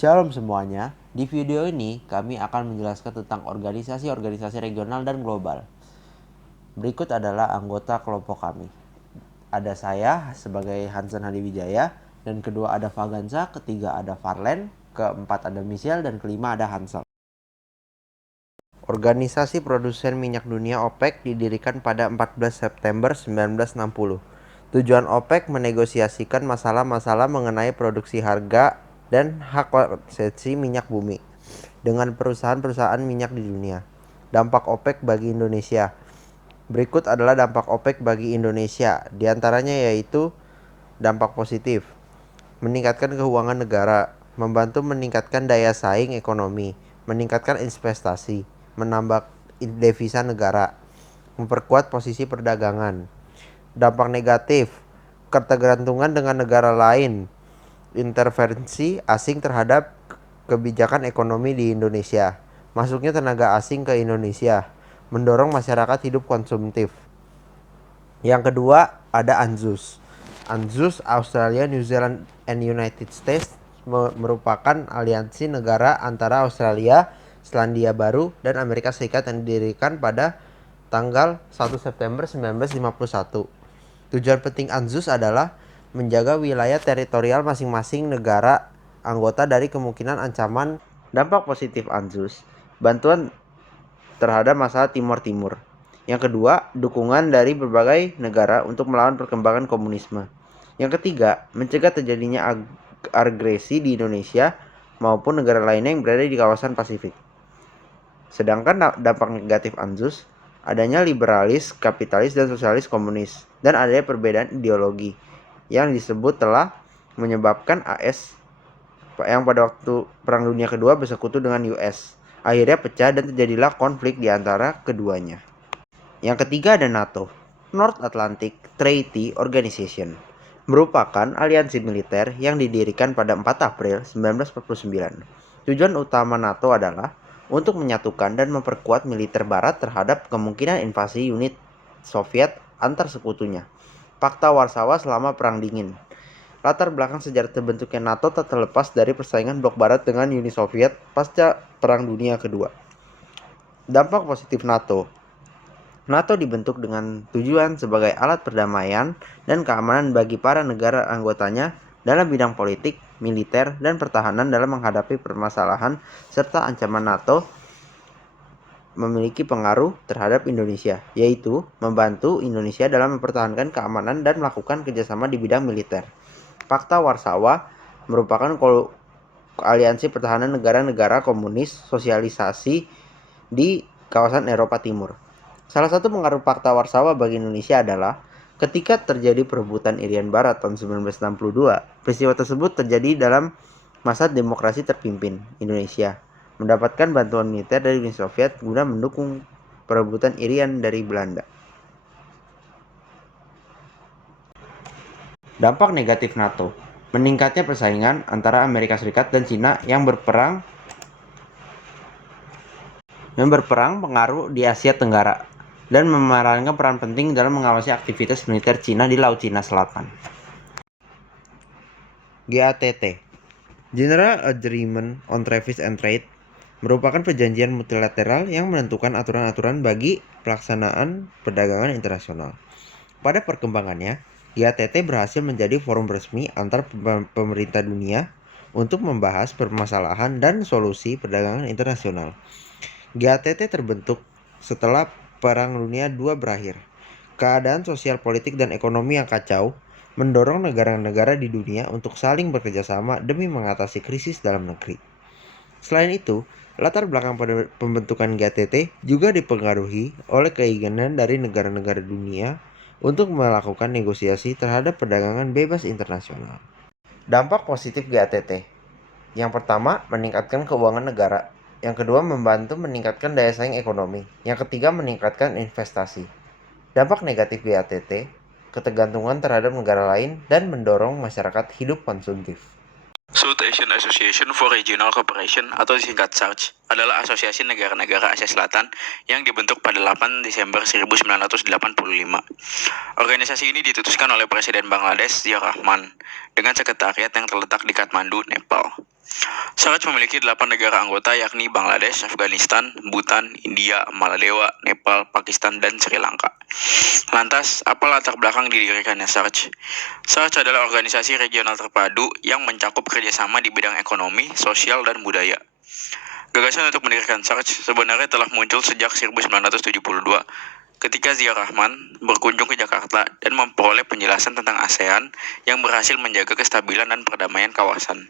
Shalom semuanya, di video ini kami akan menjelaskan tentang organisasi-organisasi regional dan global. Berikut adalah anggota kelompok kami. Ada saya sebagai Hansen Hadiwijaya, dan kedua ada Fagansa, ketiga ada Farlen, keempat ada Michelle, dan kelima ada Hansel. Organisasi Produsen Minyak Dunia OPEC didirikan pada 14 September 1960. Tujuan OPEC menegosiasikan masalah-masalah mengenai produksi harga dan hak konsesi minyak bumi dengan perusahaan-perusahaan minyak di dunia. Dampak OPEC bagi Indonesia. Berikut adalah dampak OPEC bagi Indonesia. Di antaranya yaitu dampak positif, meningkatkan keuangan negara, membantu meningkatkan daya saing ekonomi, meningkatkan investasi, menambah devisa negara, memperkuat posisi perdagangan. Dampak negatif, ketergantungan dengan negara lain, intervensi asing terhadap kebijakan ekonomi di Indonesia, masuknya tenaga asing ke Indonesia, mendorong masyarakat hidup konsumtif. Yang kedua ada ANZUS. ANZUS Australia, New Zealand, and United States merupakan aliansi negara antara Australia, Selandia Baru, dan Amerika Serikat yang didirikan pada tanggal 1 September 1951. Tujuan penting ANZUS adalah menjaga wilayah teritorial masing-masing negara anggota dari kemungkinan ancaman. Dampak positif ANZUS, bantuan terhadap masalah Timur Timur. Yang kedua, dukungan dari berbagai negara untuk melawan perkembangan komunisme. Yang ketiga, mencegah terjadinya agresi di Indonesia maupun negara lainnya yang berada di kawasan Pasifik. Sedangkan dampak negatif ANZUS, adanya liberalis, kapitalis, dan sosialis komunis, dan adanya perbedaan ideologi yang disebut telah menyebabkan AS yang pada waktu Perang Dunia Kedua bersekutu dengan US. Akhirnya pecah dan terjadilah konflik di antara keduanya. Yang ketiga ada NATO, North Atlantic Treaty Organization, merupakan aliansi militer yang didirikan pada 4 April 1949. Tujuan utama NATO adalah untuk menyatukan dan memperkuat militer Barat terhadap kemungkinan invasi unit Soviet antar sekutunya. Fakta Warsawa selama Perang Dingin. Latar belakang sejarah terbentuknya NATO tak terlepas dari persaingan blok Barat dengan Uni Soviet pasca Perang Dunia Kedua. Dampak positif NATO. NATO dibentuk dengan tujuan sebagai alat perdamaian dan keamanan bagi para negara anggotanya dalam bidang politik, militer, dan pertahanan dalam menghadapi permasalahan, serta ancaman NATO memiliki pengaruh terhadap Indonesia, yaitu membantu Indonesia dalam mempertahankan keamanan dan melakukan kerjasama di bidang militer. Fakta Warsawa merupakan aliansi pertahanan negara-negara komunis sosialisasi di kawasan Eropa Timur. Salah satu pengaruh Fakta Warsawa bagi Indonesia adalah ketika terjadi perebutan Irian Barat tahun 1962, peristiwa tersebut terjadi dalam masa demokrasi terpimpin Indonesia mendapatkan bantuan militer dari Uni Soviet guna mendukung perebutan Irian dari Belanda. Dampak negatif NATO, meningkatnya persaingan antara Amerika Serikat dan Cina yang berperang pengaruh di Asia Tenggara dan memerankan peran penting dalam mengawasi aktivitas militer Cina di Laut Cina Selatan. GATT, General Agreement on Tariffs and Trade, merupakan perjanjian multilateral yang menentukan aturan-aturan bagi pelaksanaan perdagangan internasional. Pada perkembangannya, GATT berhasil menjadi forum resmi antar pemerintah dunia untuk membahas permasalahan dan solusi perdagangan internasional. GATT terbentuk setelah Perang Dunia II berakhir. Keadaan sosial, politik, dan ekonomi yang kacau mendorong negara-negara di dunia untuk saling bekerjasama demi mengatasi krisis dalam negeri. Selain itu, latar belakang pada pembentukan GATT juga dipengaruhi oleh keinginan dari negara-negara dunia untuk melakukan negosiasi terhadap perdagangan bebas internasional. Dampak positif GATT. Yang pertama, meningkatkan keuangan negara. Yang kedua, membantu meningkatkan daya saing ekonomi. Yang ketiga, meningkatkan investasi. Dampak negatif GATT, ketergantungan terhadap negara lain dan mendorong masyarakat hidup konsumtif. South Asian Association for Regional Cooperation atau disingkat SARC adalah asosiasi negara-negara Asia Selatan yang dibentuk pada 8 Desember 1985. Organisasi ini ditutuskan oleh Presiden Bangladesh Zia Rahman dengan sekretariat yang terletak di Kathmandu, Nepal. SARC memiliki 8 negara anggota yakni Bangladesh, Afghanistan, Bhutan, India, Maladewa, Nepal, Pakistan, dan Sri Lanka. Lantas, apa latar belakang didirikannya SARC? SARC adalah organisasi regional terpadu yang mencakup kerjasama di bidang ekonomi, sosial, dan budaya. Gagasan untuk mendirikan SARC sebenarnya telah muncul sejak 1972 ketika Zia Rahman berkunjung ke Jakarta dan memperoleh penjelasan tentang ASEAN yang berhasil menjaga kestabilan dan perdamaian kawasan.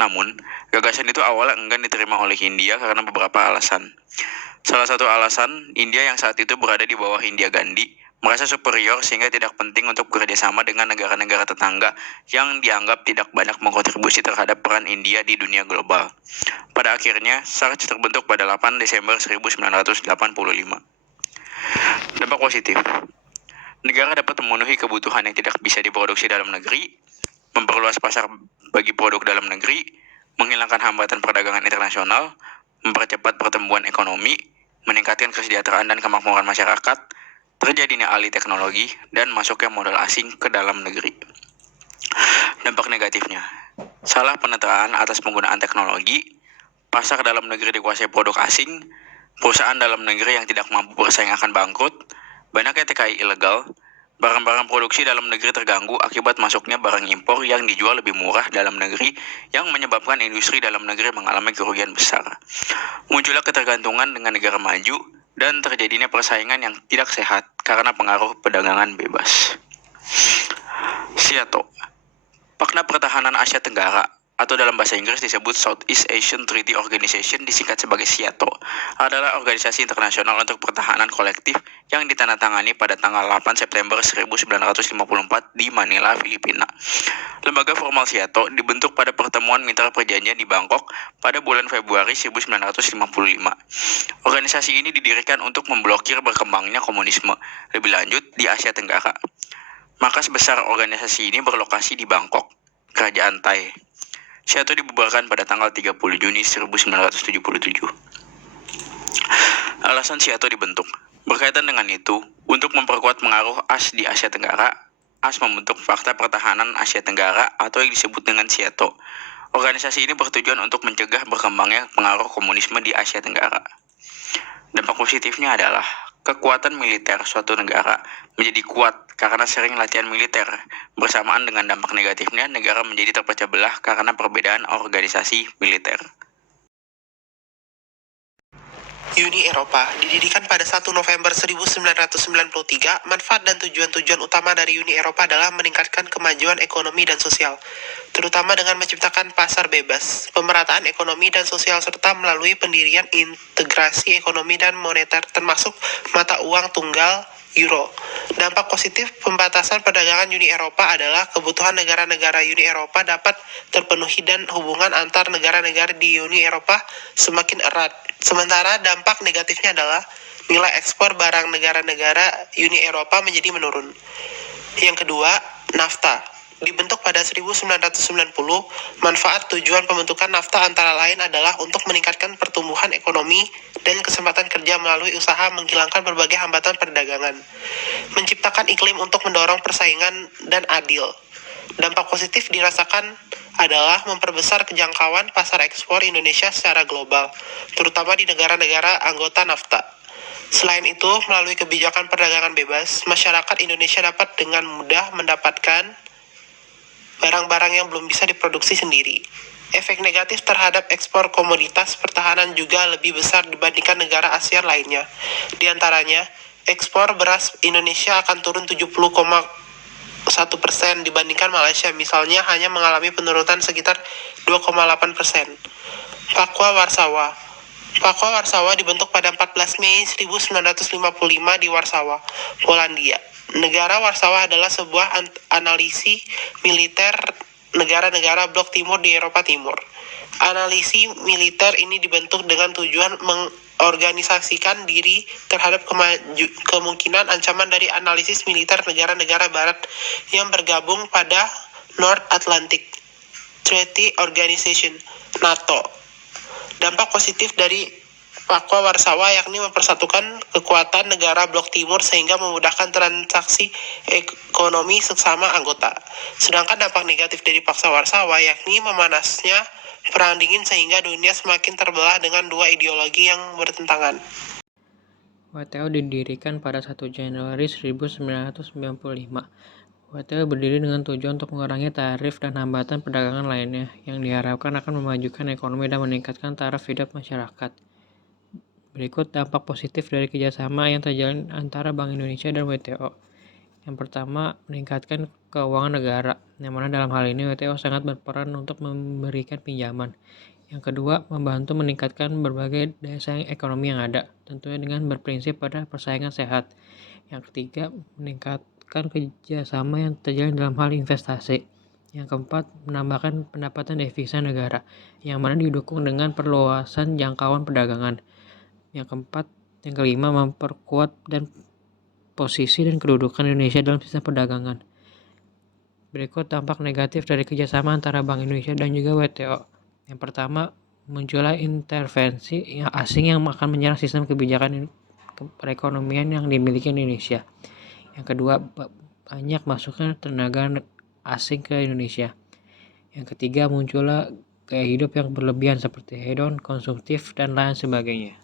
Namun, gagasan itu awalnya enggan diterima oleh India karena beberapa alasan. Salah satu alasan, India yang saat itu berada di bawah Hindia Gandhi merasa superior sehingga tidak penting untuk bekerjasama dengan negara-negara tetangga yang dianggap tidak banyak mengkontribusi terhadap peran India di dunia global. Pada akhirnya, SARC terbentuk pada 8 Desember 1985. Dampak positif. Negara dapat memenuhi kebutuhan yang tidak bisa diproduksi dalam negeri, memperluas pasar bagi produk dalam negeri, menghilangkan hambatan perdagangan internasional, mempercepat pertumbuhan ekonomi, meningkatkan kesejahteraan dan kemakmuran masyarakat, terjadinya alih teknologi, dan masuknya modal asing ke dalam negeri. Dampak negatifnya. Salah penetraan atas penggunaan teknologi, pasar dalam negeri dikuasai produk asing, perusahaan dalam negeri yang tidak mampu bersaing akan bangkrut, banyaknya TKI ilegal, barang-barang produksi dalam negeri terganggu akibat masuknya barang impor yang dijual lebih murah dalam negeri yang menyebabkan industri dalam negeri mengalami kerugian besar. Munculnya ketergantungan dengan negara maju dan terjadinya persaingan yang tidak sehat karena pengaruh perdagangan bebas. SIATO, Pakna Pertahanan Asia Tenggara, atau dalam bahasa Inggris disebut Southeast Asian Treaty Organization, disingkat sebagai SIATO, adalah organisasi internasional untuk pertahanan kolektif yang ditandatangani pada tanggal 8 September 1954 di Manila, Filipina. Lembaga formal SIATO dibentuk pada pertemuan mitra perjanjian di Bangkok pada bulan Februari 1955. Organisasi ini didirikan untuk memblokir berkembangnya komunisme, lebih lanjut di Asia Tenggara. Markas besar organisasi ini berlokasi di Bangkok, Kerajaan Thai. SIATO dibubarkan pada tanggal 30 Juni 1977. Alasan SIATO dibentuk. Berkaitan dengan itu, untuk memperkuat pengaruh AS di Asia Tenggara, AS membentuk Fakta Pertahanan Asia Tenggara atau yang disebut dengan SIATO. Organisasi ini bertujuan untuk mencegah berkembangnya pengaruh komunisme di Asia Tenggara. Dampak positifnya adalah kekuatan militer suatu negara menjadi kuat karena sering latihan militer. Bersamaan dengan dampak negatifnya, negara menjadi terpecah belah karena perbedaan organisasi militer. Uni Eropa didirikan pada 1 November 1993. Manfaat dan tujuan-tujuan utama dari Uni Eropa adalah meningkatkan kemajuan ekonomi dan sosial, terutama dengan menciptakan pasar bebas, pemerataan ekonomi dan sosial, serta melalui pendirian integrasi ekonomi dan moneter termasuk mata uang tunggal Euro. Dampak positif pembatasan perdagangan Uni Eropa adalah kebutuhan negara-negara Uni Eropa dapat terpenuhi dan hubungan antar negara-negara di Uni Eropa semakin erat. Sementara dampak negatifnya adalah nilai ekspor barang negara-negara Uni Eropa menjadi menurun. Yang kedua, NAFTA. Dibentuk pada 1990, manfaat tujuan pembentukan NAFTA antara lain adalah untuk meningkatkan pertumbuhan ekonomi dan kesempatan kerja melalui usaha menghilangkan berbagai hambatan perdagangan, menciptakan iklim untuk mendorong persaingan dan adil. Dampak positif dirasakan adalah memperbesar kejangkauan pasar ekspor Indonesia secara global, terutama di negara-negara anggota NAFTA. Selain itu, melalui kebijakan perdagangan bebas, masyarakat Indonesia dapat dengan mudah mendapatkan barang-barang yang belum bisa diproduksi sendiri. Efek negatif terhadap ekspor komoditas pertahanan juga lebih besar dibandingkan negara ASEAN lainnya. Di antaranya, ekspor beras Indonesia akan turun 70,1% dibandingkan Malaysia, misalnya hanya mengalami penurunan sekitar 2,8%. Papua Warsawa. Papua Warsawa dibentuk pada 14 Mei 1955 di Warsawa, Polandia. Negara Warsawa adalah sebuah analisi militer negara-negara blok timur di Eropa Timur. Analisi militer ini dibentuk dengan tujuan mengorganisasikan diri terhadap kemungkinan ancaman dari analisis militer negara-negara barat yang bergabung pada North Atlantic Treaty Organization, NATO. Dampak positif dari Papua Warsawa yakni mempersatukan kekuatan negara blok timur sehingga memudahkan transaksi ekonomi sesama anggota. Sedangkan dampak negatif dari Paksa Warsawa yakni memanasnya Perang Dingin sehingga dunia semakin terbelah dengan dua ideologi yang bertentangan. WTO didirikan pada 1 Januari 1995. WTO berdiri dengan tujuan untuk mengurangi tarif dan hambatan perdagangan lainnya yang diharapkan akan memajukan ekonomi dan meningkatkan taraf hidup masyarakat. Berikut dampak positif dari kerjasama yang terjalin antara Bank Indonesia dan WTO. Yang pertama, meningkatkan keuangan negara, yang mana dalam hal ini WTO sangat berperan untuk memberikan pinjaman. Yang kedua, membantu meningkatkan berbagai daya saing ekonomi yang ada, tentunya dengan berprinsip pada persaingan sehat. Yang ketiga, meningkatkan kerjasama yang terjalin dalam hal investasi. Yang keempat, menambahkan pendapatan devisa negara, yang mana didukung dengan perluasan jangkauan perdagangan. Yang kelima, memperkuat dan posisi dan kedudukan Indonesia dalam sistem perdagangan. Berikut dampak negatif dari kerjasama antara Bank Indonesia dan juga WTO. Yang pertama, munculnya intervensi asing yang akan menyerang sistem kebijakan perekonomian yang dimiliki Indonesia. Yang kedua, banyak masuknya tenaga asing ke Indonesia. Yang ketiga, munculnya gaya hidup yang berlebihan seperti hedon, konsumtif, dan lain sebagainya.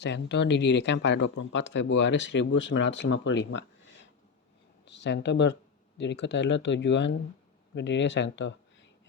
Sento didirikan pada 24 Februari 1955. Sento berikut adalah tujuan berdiri Sento.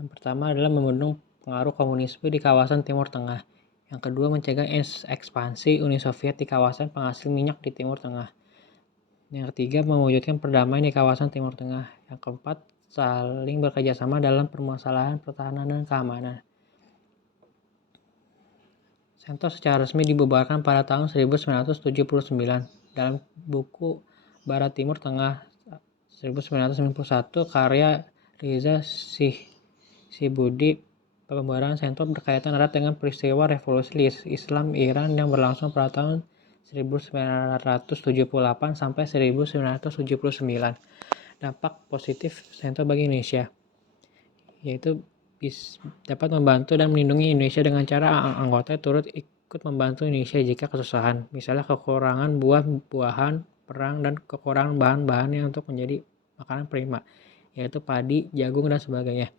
Yang pertama adalah membendung pengaruh komunisme di kawasan Timur Tengah. Yang kedua, mencegah ekspansi Uni Soviet di kawasan penghasil minyak di Timur Tengah. Yang ketiga, mewujudkan perdamaian di kawasan Timur Tengah. Yang keempat, saling bekerjasama dalam permasalahan pertahanan dan keamanan. Sento secara resmi dibubarkan pada tahun 1979 dalam buku Barat Timur Tengah 1991 karya Riza Sibudi. Pembubaran Sento berkaitan erat dengan peristiwa revolusi Islam Iran yang berlangsung pada tahun 1978 sampai 1979. Dampak positif Sento bagi Indonesia yaitu dapat membantu dan melindungi Indonesia dengan cara anggota turut ikut membantu Indonesia jika kesusahan, misalnya kekurangan buah-buahan, perang, dan kekurangan bahan-bahan yang untuk menjadi makanan prima, yaitu padi, jagung, dan sebagainya.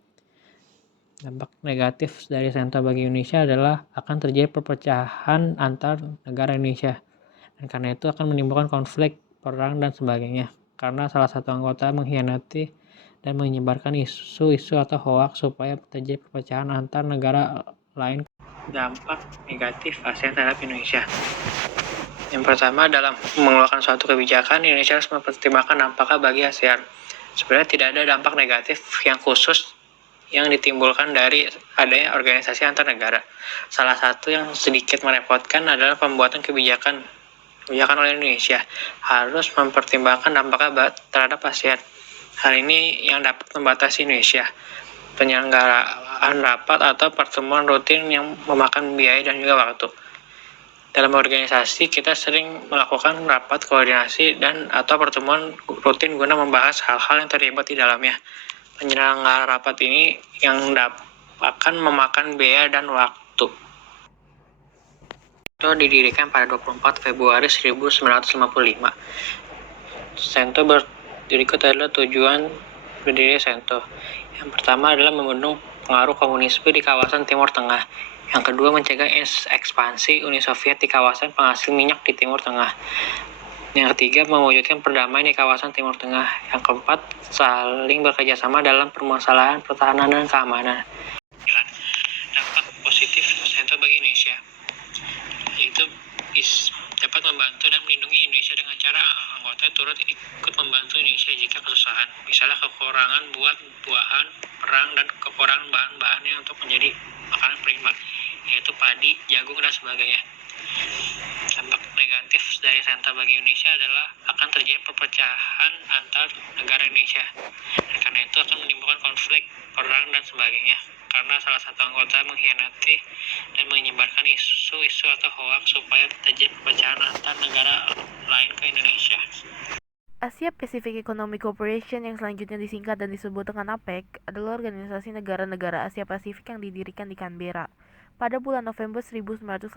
Dampak negatif dari Sento bagi Indonesia adalah akan terjadi perpecahan antar negara Indonesia, dan karena itu akan menimbulkan konflik, perang, dan sebagainya, karena salah satu anggota mengkhianati dan menyebarkan isu-isu atau hoaks supaya terjadi perpecahan antar negara lain. Dampak negatif ASEAN terhadap Indonesia. Yang pertama, dalam mengeluarkan suatu kebijakan, Indonesia harus mempertimbangkan dampaknya bagi ASEAN. Sebenarnya tidak ada dampak negatif yang khusus yang ditimbulkan dari adanya organisasi antar negara. Salah satu yang sedikit merepotkan adalah pembuatan kebijakan oleh Indonesia harus mempertimbangkan dampaknya terhadap ASEAN. Hal ini yang dapat membatasi Indonesia penyelenggaraan rapat atau pertemuan rutin yang memakan biaya dan juga waktu. Dalam organisasi, kita sering melakukan rapat koordinasi dan atau pertemuan rutin guna membahas hal-hal yang terlibat di dalamnya. Penyelenggara rapat ini yang akan memakan biaya dan waktu. Sento didirikan pada 24 Februari 1955. Sento berikut adalah tujuan berdiri Sento. Yang pertama adalah membendung pengaruh komunisme di kawasan Timur Tengah. Yang kedua, mencegah ekspansi Uni Soviet di kawasan penghasil minyak di Timur Tengah. Yang ketiga, mewujudkan perdamaian di kawasan Timur Tengah. Yang keempat, saling bekerjasama dalam permasalahan pertahanan dan keamanan. Dampak positif Sento bagi Indonesia yaitu dapat membantu dan melindungi Indonesia dengan cara anggota turut ikut membantu Indonesia jika kesusahan, misalnya kekurangan buah-buahan, perang, dan kekurangan bahan-bahan yang untuk menjadi makanan prima, yaitu padi, jagung, dan sebagainya. Dampak negatif dari Sento bagi Indonesia adalah akan terjadi perpecahan antar negara Indonesia, dan karena itu akan menimbulkan konflik, perang, dan sebagainya, karena salah satu anggota mengkhianati dan menyebarkan isu-isu atau hoaks supaya terjadi perpecahan antar negara lain ke Indonesia. Asia Pacific Economic Cooperation yang selanjutnya disingkat dan disebut dengan APEC adalah organisasi negara-negara Asia Pasifik yang didirikan di Canberra pada bulan November 1989,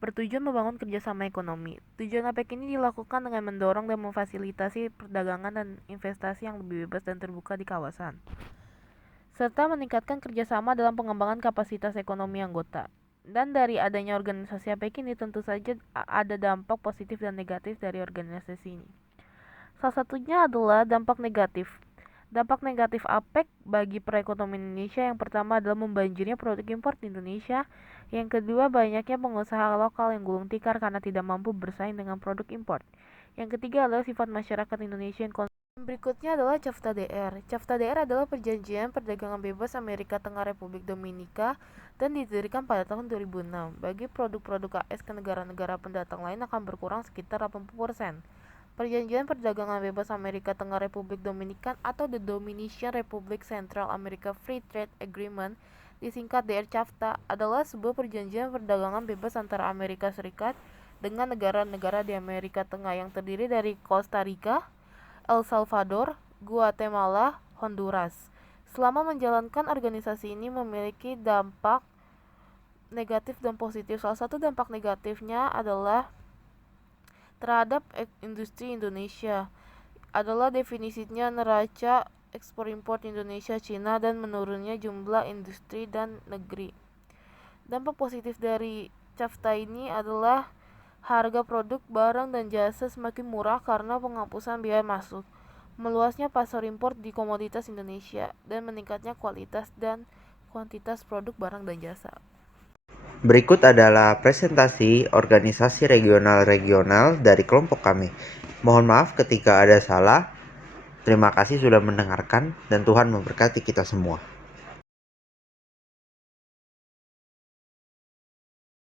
bertujuan membangun kerjasama ekonomi. Tujuan APEC ini dilakukan dengan mendorong dan memfasilitasi perdagangan dan investasi yang lebih bebas dan terbuka di kawasan. serta meningkatkan kerjasama dalam pengembangan kapasitas ekonomi anggota. Dan dari adanya organisasi APEC ini tentu saja ada dampak positif dan negatif dari organisasi ini. Salah satunya adalah dampak negatif. Dampak negatif APEC bagi perekonomian Indonesia yang pertama adalah membanjirnya produk impor di Indonesia. Yang kedua, banyaknya pengusaha lokal yang gulung tikar karena tidak mampu bersaing dengan produk impor. Yang ketiga adalah sifat masyarakat Indonesia yang berikutnya adalah CAFTA DR. CAFTA DR adalah perjanjian perdagangan bebas Amerika Tengah Republik Dominika dan didirikan pada tahun 2006. Bagi produk-produk AS ke negara-negara pendatang lain akan berkurang sekitar 80%. Perjanjian Perdagangan Bebas Amerika Tengah Republik Dominikan atau The Dominican Republic Central America Free Trade Agreement, disingkat DR-CAFTA, adalah sebuah perjanjian perdagangan bebas antara Amerika Serikat dengan negara-negara di Amerika Tengah yang terdiri dari Costa Rica, El Salvador, Guatemala, Honduras. Selama menjalankan organisasi ini memiliki dampak negatif dan positif. Salah satu dampak negatifnya adalah terhadap industri Indonesia adalah definisinya neraca ekspor impor Indonesia Cina dan menurunnya jumlah industri dan negeri. Dampak positif dari CAFTA ini adalah harga produk, barang, dan jasa semakin murah karena penghapusan biaya masuk, meluasnya pasar impor di komoditas Indonesia, dan meningkatnya kualitas dan kuantitas produk, barang, dan jasa. Berikut adalah presentasi organisasi regional-regional dari kelompok kami. Mohon maaf ketika ada salah. Terima kasih sudah mendengarkan dan Tuhan memberkati kita semua.